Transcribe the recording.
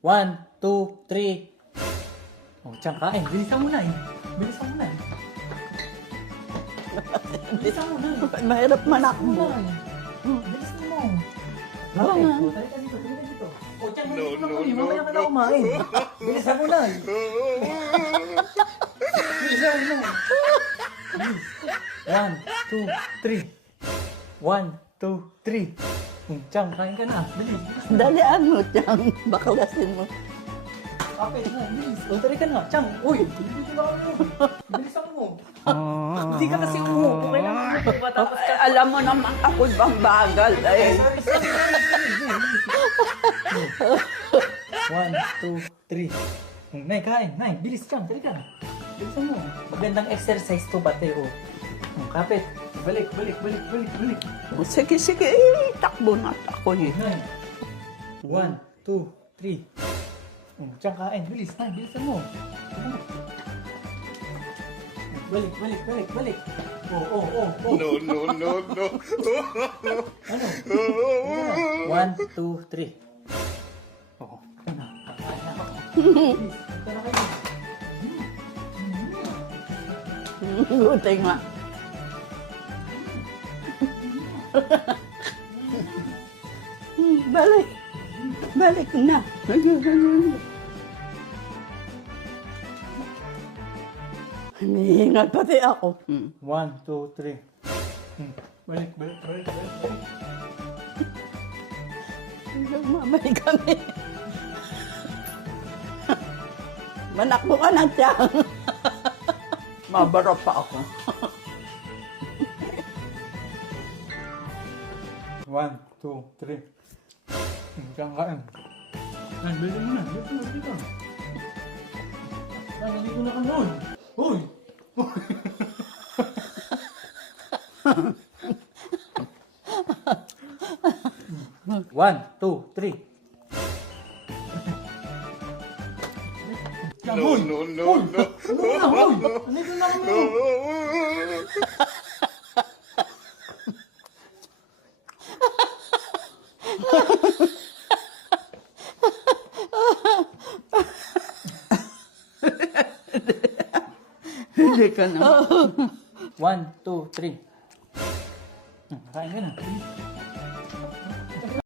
1, 2, 3. Oh, tiyang kain. Bilisan mo na eh. Bilisan mo na eh. Bilisan mo na eh. Mahirap Bilisan manakbo. mo na eh. Bilisan mo. Oo Okay. nga. Oh, talika dito. Talika dito. Oh, tiyang bilisan mo na kami. Mamaya ka na kumain. Bilisan mo na eh. Bilisan mo na. Bilis. 1, 2, 3. 1, 2, 3. Tiyang, kain ka na. Bilis. Bilis. Dalian mo, Tiyang. Baklasin mo. Kapit na. Bilis. O, tari ka na. Tiyang, uy. Bilis na ako. Bilisan mo. Hindi ka kasi umupo. Kailangan mo matapos ka. Alam mo naman ako bang bagal eh. Sorry, sorry. 1, 2, 3. Nay, kain. Nay, bilis Tiyang. Tari ka. Bilisan mo. Magandang exercise to pati, o. Kapit. Balik, balik, balik, balik, balik. Sige, sige. Eh, takbo na ako eh. Nay. 1, 2, 3. Tiyang kain. Bilis. Nay, bilisan mo. Balik, balik, balik, balik. Oh. No. Ano? 1, 2, 3. Oo. Ito na. Kakain na ako. Please, ito na kayo. Buti nga. Balik. Balik na. Hinihingal pati ako. 1, 2, 3. Balik, balik, balik, balik, balik. Mamay kami. Manakbo ka na, Tiyang. Mabara pa ako. 1, 2, 3. Tiyang kain. Ay, bilisan mo na. Bilisan mo, bilisan mo. Ay, nandito na kami. Uy! One, two, three. No. Nandito na kami. Hindi ka na. 1, 2, 3. Kain ka na.